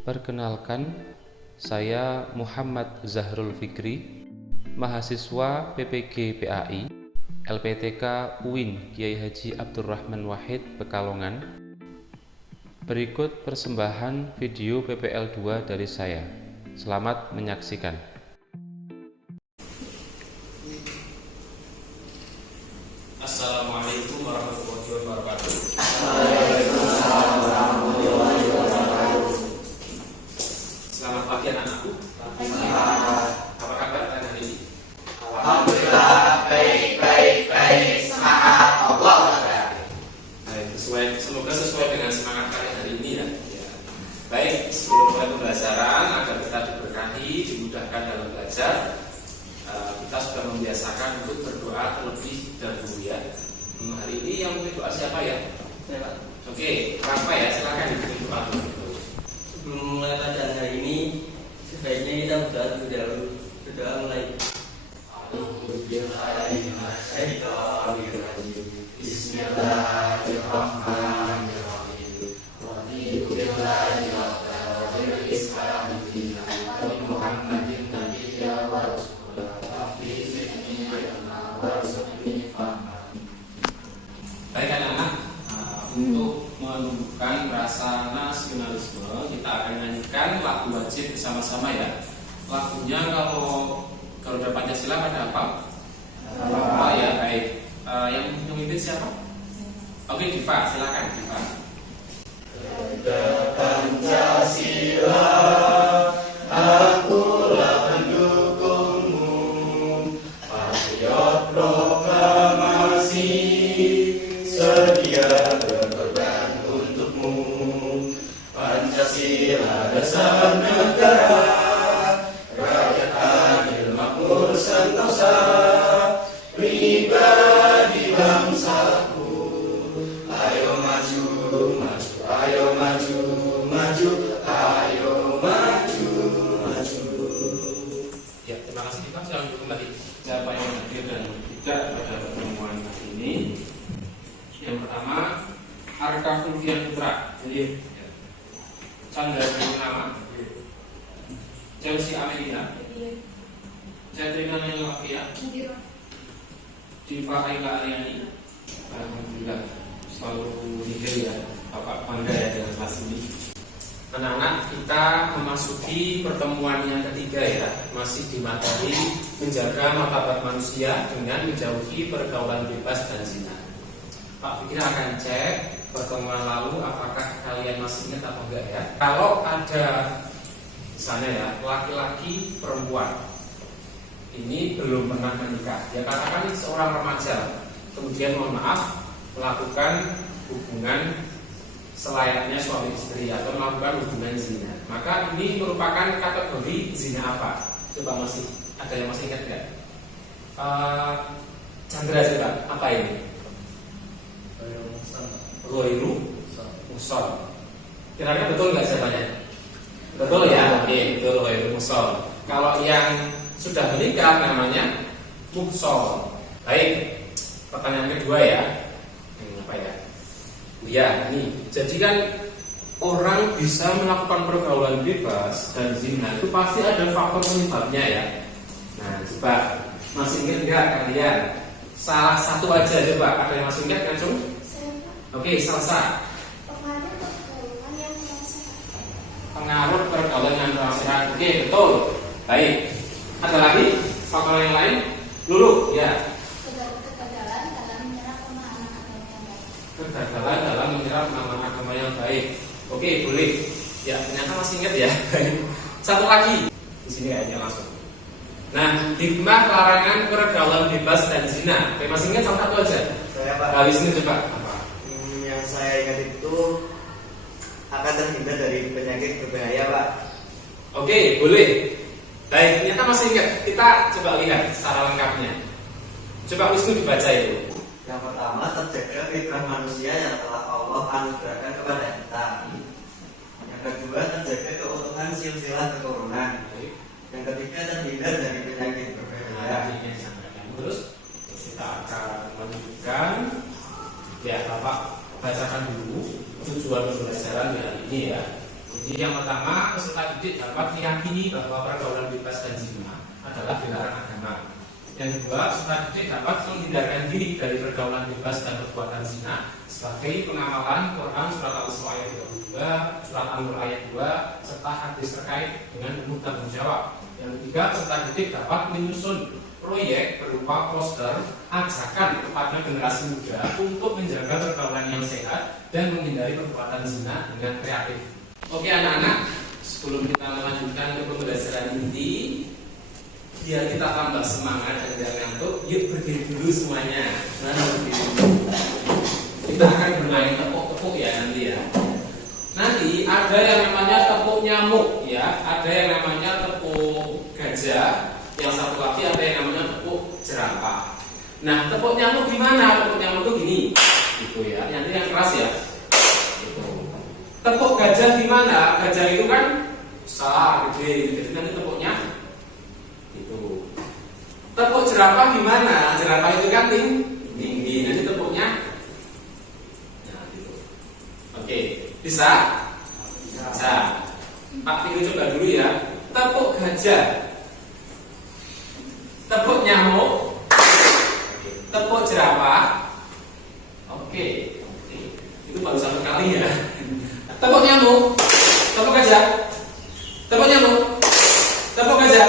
Perkenalkan, saya Muhammad Zahrul Fikri, mahasiswa PPG PAI, LPTK UIN Kiai Haji Abdurrahman Wahid, Pekalongan. Berikut persembahan video PPL 2 dari saya. Selamat menyaksikan. Assalamualaikum warahmatullahi wabarakatuh. Waalaikumsalam warahmatullahi wabarakatuh. Selamat pagi anak-anakku. Apa kabar hari ini? Alhamdulillah, baik. Semangat Allah. Baik, semoga sesuai dengan semangat kalian hari ini ya. Baik, sebelum mulai pembelajaran agar kita diberkahi, dimudahkan dalam belajar, kita sudah membiasakan untuk berdoa terlebih dahulu ya. Hari ini yang mungkin doa siapa ya? Saya, Pak. Oke, apa ya? Silakan bikin doa dulu. Sebelum mulai pelajaran hari ini, sebaiknya kita berdoa terlebih dahulu. Berdoa mulai. Bismillahirrahmanirrahim. Baik anak-anak, untuk menumbuhkan rasa nasionalisme, kita akan nyanyikan lagu wajib bersama-sama ya. Lagunya kalau Garuda Pancasila pada apa? Oh ya, baik. Yang memimpin siapa? Oke, Diva, silakan Diva. Garuda Pancasila, akulah pendukungmu. Patriot proklamasi, sedia berkorban untukmu. Pancasila dasar negara, rakyat adil makmur sentosa, pribadi bangsaku. Ayo maju, ayo maju, ayo maju. Ya, terima kasih Diva. Silakan kembali. Siapa yang hadir dan tidak pada pertemuan hari ini? Yang pertama, Arka Fulvian Putra. Jadi, Chandra Purnama, Chelsea Amelia, Catrina Nelafia, Diva Aila Ariani. Alhamdulillah, selalu hijau ya, Bapak bangga ya dengan kelas ini. Anak-anak, kita memasuki pertemuan yang ketiga ya, masih di materi menjaga martabat manusia dengan menjauhi pergaulan bebas dan zina. Pak Fikri akan cek pertemuan lalu apakah kalian masih ingat atau enggak ya. Kalau ada misalnya ya, laki-laki perempuan ini belum pernah menikah, ya katakan seorang remaja, kemudian mohon maaf melakukan hubungan selayaknya suami istri atau melakukan hubungan zina, maka ini merupakan kategori zina apa? Coba masih ada yang masih ingat nggak? Chandra coba, apa ini? Ghairu musol. Kira-kira betul nggak jawabannya? Betul ya? Oke, betul, ghairu musol. Kalau yang sudah menikah namanya muhsol. Baik, pertanyaan kedua ya. Apa ya? Ya, ini. Jadi kan orang bisa melakukan pergaulan bebas dan zina itu pasti ada faktor penyebabnya ya. Nah, coba masih ingat nggak kalian? Salah satu aja coba. Ada yang masih ingat kan, Cung? Oke, Salsa. Pengaruh pergaulan yang kurang sehat. Oke, betul. Baik. Ada lagi faktor yang lain? Lulu, ya. Kegagalan dalam menyerap pemahaman agama yang baik. Oke, boleh. Ya, ternyata masih ingat ya. Satu lagi. Di sini kayaknya langsung. Nah, hikmah larangan pergaulan bebas dan zina. Oke, masih ingat salah satu aja? Saya, Pak. Habis ini coba. Apa? Yang saya ingat itu akan terhindar dari penyakit berbahaya, Pak. Oke, boleh. Baik, ternyata masih ingat. Kita coba lihat secara lengkapnya. Coba Wisnu dibaca itu. Yang pertama, terjaga fitrah manusia yang telah Allah anugerahkan kepada kita. Yang kedua, terjaga keutuhan silsilah keturunan. Yang ketiga, terhindar dari penyakit berbahaya. Terus kita akan menunjukkan ya Bapak bacakan dulu tujuan pembelajaran hari ini ya. Jadi yang pertama, peserta didik dapat meyakini bahwa pergaulan bebas dan zina adalah dilarang agama. Yang kedua, peserta didik dapat menghindarkan diri dari pergaulan bebas dan perbuatan zina sebagai pengamalan Quran surat Al-Isra ayat 32, surat An-Nur ayat 2, serta hadis terkait dengan penuh tanggung jawab. Yang ketiga, peserta didik dapat menyusun proyek berupa poster ajakan kepada generasi muda untuk menjaga pergaulan yang sehat dan menghindari perbuatan zina dengan kreatif. Oke anak-anak, sebelum kita melanjutkan ke pembelajaran inti, biar kita tambah semangat dan tidak ngantuk, yuk berdiri dulu semuanya. Nah, berdiri dulu. Kita akan bermain tepuk-tepuk ya nanti ya. Nanti ada yang namanya tepuk nyamuk ya, ada yang namanya tepuk gajah, yang satu lagi ada yang namanya tepuk jerapah. Nah, tepuk nyamuk gimana? Tepuk nyamuk itu gini, gitu ya. Nanti yang keras ya. Gitu. Tepuk gajah gimana? Gajah itu kan besar, gede, jadi nanti tepuknya itu. Tepuk jerapah gimana? Jerapah itu kan tinggi, nanti tepuknya. Nah, gitu. Oke, bisa? Bisa. Pak Fikri coba dulu ya. Tepuk gajah, tepuk nyamuk, tepuk jerapah. Oke. Itu baru satu kali ya. Tepuk nyamuk, tepuk gajah, tepuk nyamuk, tepuk gajah.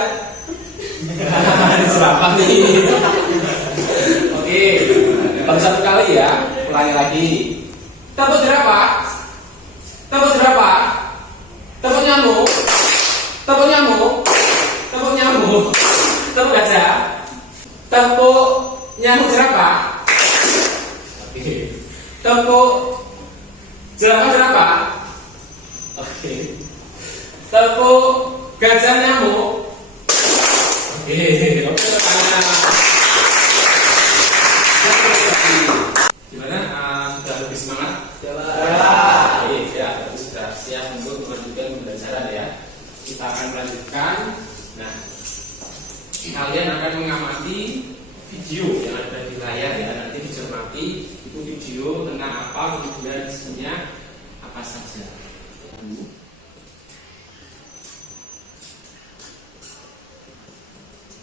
Jerapah nih. Oke, baru satu kali ya. Ulangi lagi. Tepuk jerapah, tepuk jerapah, tepuk nyamuk, tepuk nyamuk, tepuk nyamuk, tepuk gajah, tepuk nyamuk jerapah. Oke. Tepuk jerapah. Oke. Tepuk gajah nyamuk. Oke. Gimana? Sudah lebih semangat? Oke, ya, sudah siap untuk melanjutkan pembelajaran ya. Kita akan melanjutkan. Nah, kalian akan mengamati video yang ada di layar ya, nanti dicermati itu video tentang apa, kemudian isinya apa saja.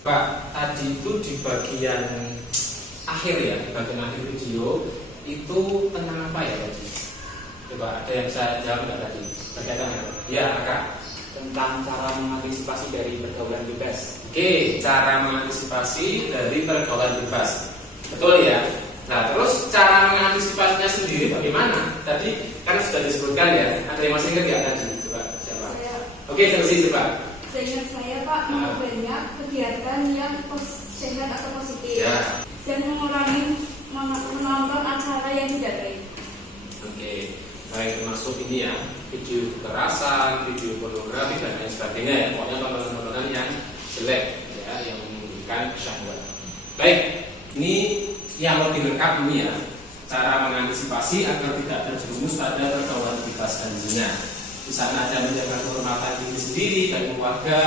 Pak, tadi itu di bagian akhir ya, di bagian akhir video itu tentang apa ya tadi? Coba ada yang saya jawab nggak tadi? Berkaitan ya? Ya, Kak. Tentang cara mengantisipasi dari pergaulan bebas. Oke, cara mengantisipasi dari pergaulan bebas. Betul ya. Nah, terus cara mengantisipasinya sendiri bagaimana? Tadi kan sudah disebutkan ya. Ada yang masih ingat ya tadi? Coba siapa? Saya. Oke, terusin coba. Seingat saya Pak, memperbanyak kegiatan yang sehat atau positif Ya. dan mengurangi menonton acara yang tidak baik. Oke, baik termasuk ini ya, video kekerasan, video pornografi dan lain sebagainya ya. Pokoknya tontonan-tontonan yang jelek ya, yang menimbulkan syahwat. Baik, ini yang lebih lengkap ini ya, cara mengantisipasi agar tidak terjerumus pada pergaulan bebas dan zina. Di sana ada menjaga kehormatan diri sendiri dan keluarga,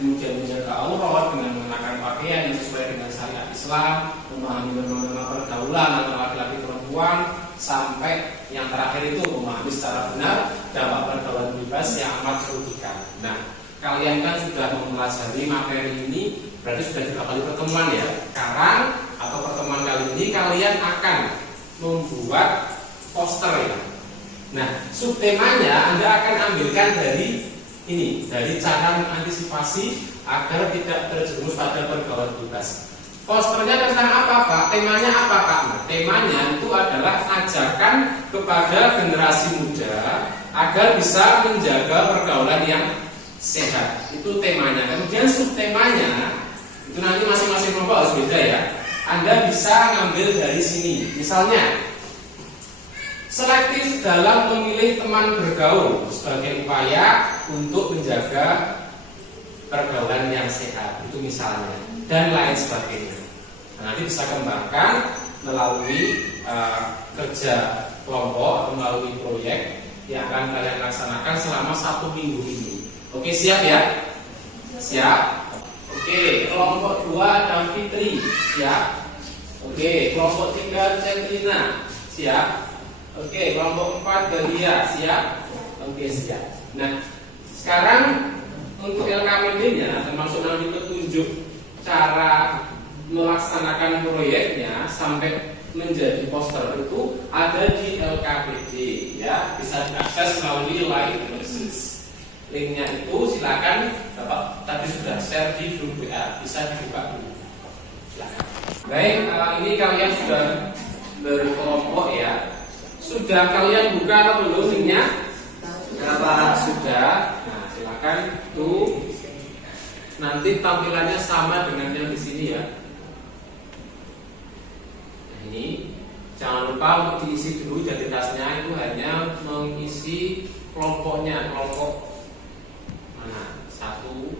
kemudian menjaga aurat dengan mengenakan pakaian yang sesuai dengan syariat Islam, memahami norma-norma pergaulan antara laki-laki perempuan, sampai yang terakhir itu memahami secara benar dampak pergaulan bebas yang amat merugikan. Nah, kalian kan sudah mempelajari materi ini, berarti sudah 3 kali pertemuan ya. Sekarang atau pertemuan kali ini kalian akan membuat poster ya. Nah, subtemanya Anda akan ambilkan dari ini, dari cara mengantisipasi agar tidak terjerumus pada pergaulan bebas. Posternya tentang apa Pak? Temanya apa Pak? Nah, temanya itu adalah ajakan kepada generasi muda agar bisa menjaga pergaulan yang sehat. Itu temanya. Kemudian subtemanya itu nanti masing-masing kelompok harus beda ya. Anda bisa ngambil dari sini. Misalnya, selektif dalam memilih teman bergaul sebagai upaya untuk menjaga pergaulan yang sehat. Itu misalnya, dan lain sebagainya. Nah, nanti bisa kembangkan melalui kerja kelompok atau melalui proyek yang akan kalian laksanakan selama 1 minggu ini. Oke, siap ya? Siap? Oke, kelompok 2 ada Fitri. Siap? Oke, kelompok 3 Cetrina. Siap? Oke, kelompok 4 Galia. Siap? Oke, siap. Nah, sekarang untuk LKPD-nya termasuk nanti petunjuk cara melaksanakan proyeknya sampai menjadi poster itu ada di LKPD ya, bisa diakses melalui line message. Linknya itu silakan Bapak tadi sudah share di grup WA, bisa dibuka dulu. Silakan. Baik, ini kalian sudah berkelompok ya. Sudah kalian buka atau belum linknya? Sudah. Nah, silakan tuh. Nanti tampilannya sama dengan yang di sini ya. Nah, ini jangan lupa untuk diisi dulu identitasnya, itu hanya mengisi kelompoknya, kelompok mana 1,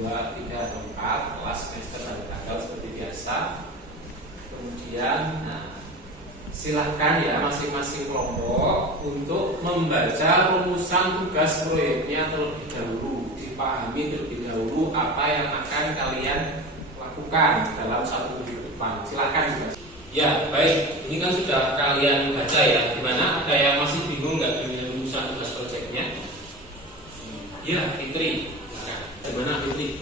2, 3, 4 kelas semester dan tanggal seperti biasa. Kemudian, silahkan ya masing-masing kelompok untuk membaca rumusan tugas proyeknya terlebih dahulu, dipahami terlebih dahulu apa yang akan kalian lakukan dalam 1 minggu depan. Silahkan dibaca. Ya baik, ini kan sudah kalian baca ya. Gimana? Ada yang masih bingung nggak dengan rumusan tugas proyeknya? Ya, Fitri. Bagaimana Fitri?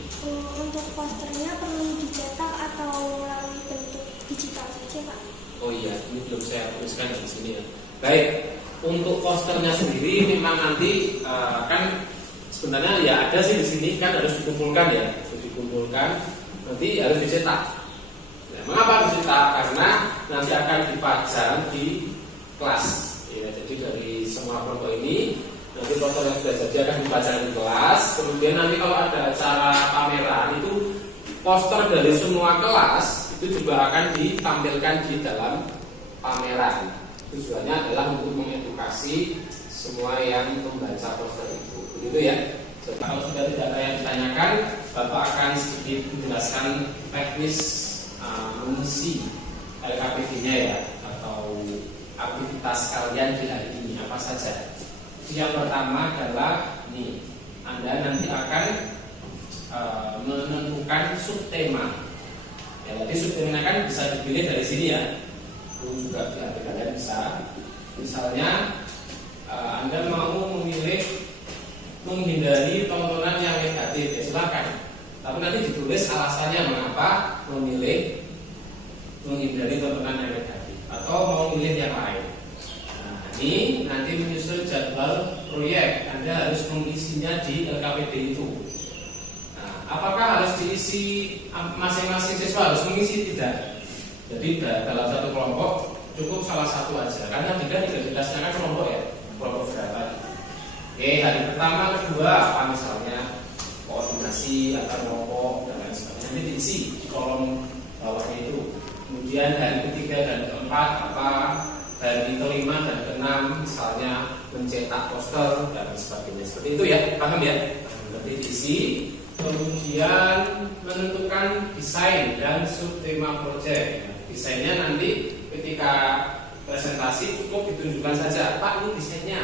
Untuk posternya perlu dicetak atau melalui bentuk digital saja, Pak? Oh iya, ini belum saya tuliskan di sini ya. Baik, untuk posternya sendiri memang nanti kan sebenarnya ya ada sih di sini kan harus dikumpulkan ya, nanti harus dicetak. Nah, mengapa dicetak? Karena nanti akan dipajang di kelas. Ya, jadi dari semua foto ini nanti poster yang sudah jadi akan dipajang di kelas. Kemudian nanti kalau ada acara pameran itu poster dari semua kelas itu juga akan ditampilkan di dalam pameran. Tujuannya adalah untuk mengedukasi semua yang membaca poster itu. Begitu ya. Jadi, kalau sudah tidak ada yang ditanyakan, Bapak akan sedikit menjelaskan teknis mengisi LKPD-nya ya, atau aktivitas kalian di hari ini apa saja. Yang pertama adalah ini, Anda nanti akan menentukan subtema. Ya, tadi subtemanya kan bisa dipilih dari sini ya. Itu juga di HP kalian bisa. Misalnya Anda mau memilih menghindari tontonan yang negatif, ya silakan. Tapi nanti ditulis alasannya mengapa memilih menghindari tontonan yang negatif atau mau memilih yang lain. Nah, ini nanti menyusun jadwal proyek. Anda harus mengisinya di LKPD itu. Apakah harus diisi masing-masing siswa harus mengisi? Tidak. Jadi dalam satu kelompok cukup salah satu aja. Karena tidak jelasnya kan kelompok ya, kelompok berapa. Oke, hari pertama, kedua apa misalnya koordinasi antar kelompok dan lain sebagainya. Nanti diisi di kolom bawahnya itu. Kemudian hari ketiga dan keempat apa, hari kelima dan keenam misalnya mencetak poster dan sebagainya. Seperti itu ya, paham ya? Nanti diisi. Kemudian menentukan desain dan subtema proyek. Desainnya nanti ketika presentasi cukup ditunjukkan saja, Pak ini desainnya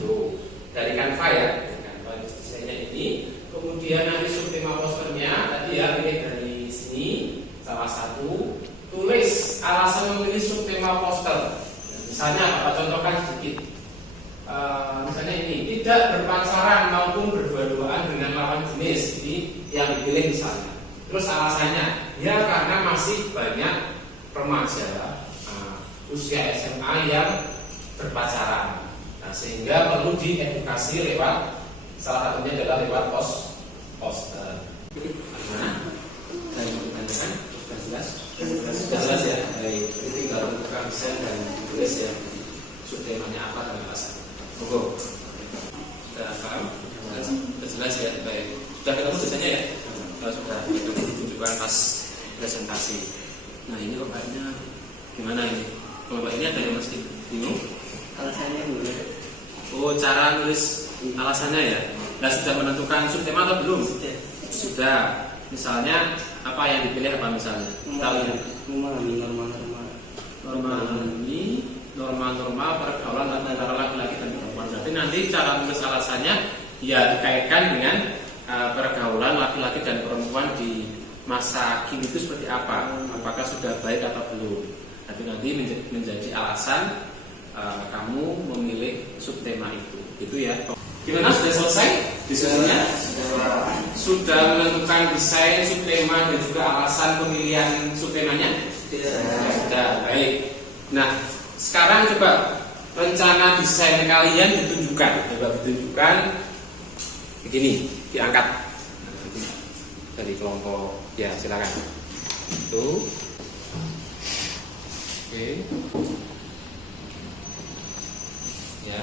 tuh dari Canva ya, Canva desainnya ini. Kemudian nanti subtema posternya tadi ya, pilih dari sini salah satu, tulis alasan memilih subtema poster. Misalnya Bapak contohkan sedikit. Misalnya ini tidak berpacaran maupun berdua-duaan dengan lawan jenis, ini yang dipilih misalnya. Terus alasannya ya karena masih banyak remaja usia SMA yang berpacaran, sehingga perlu diedukasi lewat salah satunya adalah lewat poster. Gimana? Sudah jelas ya. Baik, jadi tinggal menentukan desain dan ditulis ya subtemanya apa dan alasannya. Monggo. Sudah paham? Sudah jelas ya. Baik. Sudah ketemu desainnya ya? Sudah. Itu ditunjukkan pas presentasi. Nah ini kelompoknya gimana ini? Kelompok ini ada yang mesti bingung? Alasannya boleh. Oh, cara nulis alasannya ya? Nah, sudah menentukan subtema atau belum? Sudah. Misalnya apa yang dipilih apa misalnya? Tahu ya? Memahami norma-norma pergaulan antara laki-laki dan perempuan. Berarti nanti cara tulis alasannya ya dikaitkan dengan pergaulan laki-laki dan perempuan di masa kini itu seperti apa? Apakah sudah baik atau belum? Nanti menjadi alasan kamu memilih subtema itu, gitu ya. Gimana, sudah selesai diskusinya? Sudah menentukan desain subtema dan juga alasan pemilihan subtemanya? Sudah, baik. Nah, sekarang coba rencana desain kalian ditunjukkan. Coba ditunjukkan begini, diangkat dari kelompok. Ya, silakan. Tuh. Oke. Ya.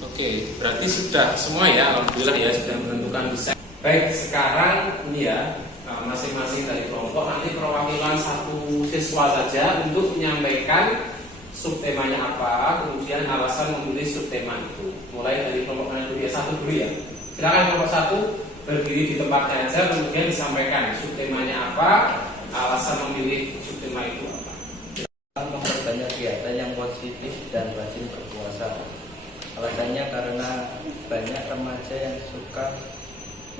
Oke, berarti sudah semua ya, alhamdulillah ya, sudah menentukan desain. Baik, sekarang ini ya, masing-masing dari kelompok nanti perwakilan satu siswa saja untuk menyampaikan subtemanya apa, kemudian alasan memilih subtema itu. Mulai dari kelompok kalian dulu ya, satu dulu ya. Silakan kelompok satu berdiri di tempatnya aja, kemudian disampaikan subtemanya apa, alasan memilih subtema itu apa. Memperbanyak kegiatan yang positif dan rajin berpuasa. Alasannya karena banyak remaja yang suka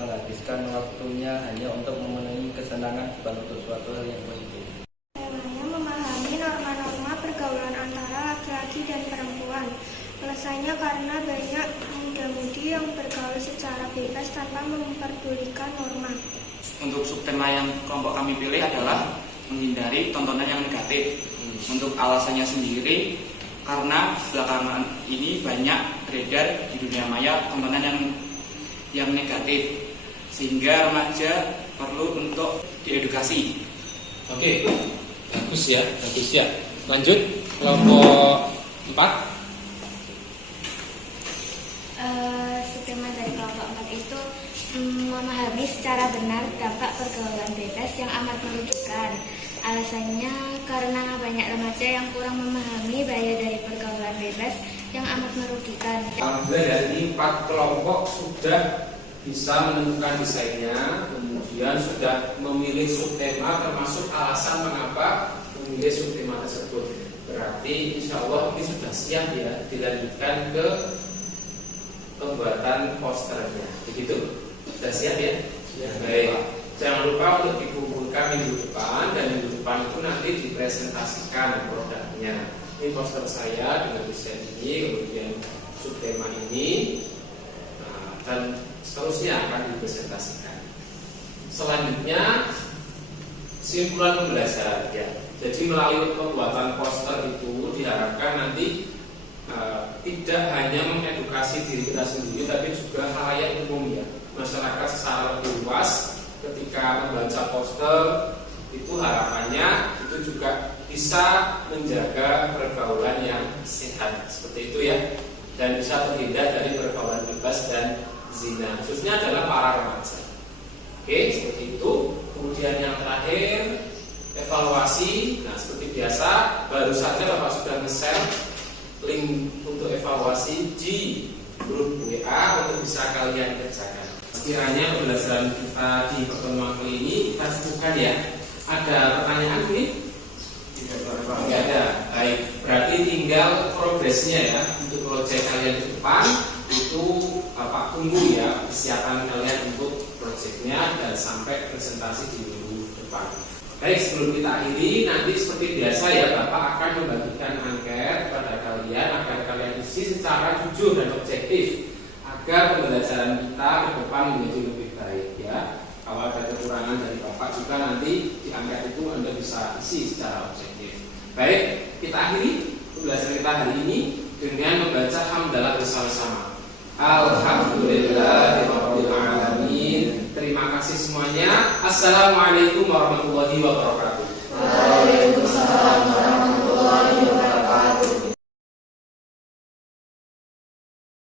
menghabiskan waktunya hanya untuk memenuhi kesenangan, bukan untuk suatu hal yang positif. Temanya memahami norma-norma pergaulan antara laki-laki dan perempuan. Alasannya karena banyak muda-mudi yang bergaul secara bebas tanpa memperdulikan norma. Untuk subtema yang kelompok kami pilih adalah menghindari tontonan yang negatif. Untuk alasannya sendiri, karena belakangan ini banyak beredar di dunia maya tontonan yang negatif, sehingga remaja perlu untuk diedukasi. Oke, bagus ya. Lanjut, kelompok 4. Subtema dari kelompok 4 itu memahami secara benar dampak pergaulan bebas yang amat merugikan. Alasannya karena banyak remaja yang kurang memahami bahaya dari pergaulan bebas yang amat merugikan. Alhamdulillah dari 4 kelompok sudah bisa menentukan desainnya, kemudian sudah memilih subtema termasuk alasan mengapa memilih subtema tersebut. Berarti insya Allah ini sudah siap ya dilanjutkan ke pembuatan posternya. Begitu? Sudah siap ya? Baik. Jangan lupa untuk dikumpulkan minggu depan, dan minggu depan itu nanti dipresentasikan produknya. Ini poster saya dengan desain ini, kemudian subtema ini, dan seterusnya akan dipresentasikan. Selanjutnya simpulan pembelajaran ya. Jadi melalui pembuatan poster itu diharapkan nanti tidak hanya mengedukasi diri kita sendiri, tapi juga halayak umum ya, masyarakat secara lebih luas. Ketika membaca poster itu harapannya itu juga bisa menjaga pergaulan yang sehat seperti itu ya, dan bisa terhindar dari pergaulan bebas dan zina, khususnya adalah para remaja. Oke, seperti itu. Kemudian yang terakhir, evaluasi. Nah, seperti biasa, baru saja Bapak sudah nge-share link untuk evaluasi di grup WA untuk bisa kalian kerjakan. Sekiranya pembelajaran kita di pertemuan kali ini kita cukupkan ya. Ada pertanyaan ini? Tidak ada. Baik, berarti tinggal progresnya ya. Untuk proyek kalian di depan itu Bapak tunggu ya kesiapan kalian untuk proyeknya dan sampai presentasi di minggu depan. Baik, sebelum kita akhiri, nanti seperti biasa ya, Bapak akan membagikan angket kepada kalian agar kalian isi secara jujur dan objektif, agar pembelajaran kita ke depan menjadi lebih baik ya. Kalau ada kekurangan dari Bapak juga nanti di angket itu Anda bisa isi secara objektif. Baik, kita akhiri pembelajaran kita hari ini dengan membaca hamdalah bersama-sama. Alhamdulillahirabbil alamin. Terima kasih semuanya. Assalamualaikum warahmatullahi wabarakatuh. Waalaikumsalam.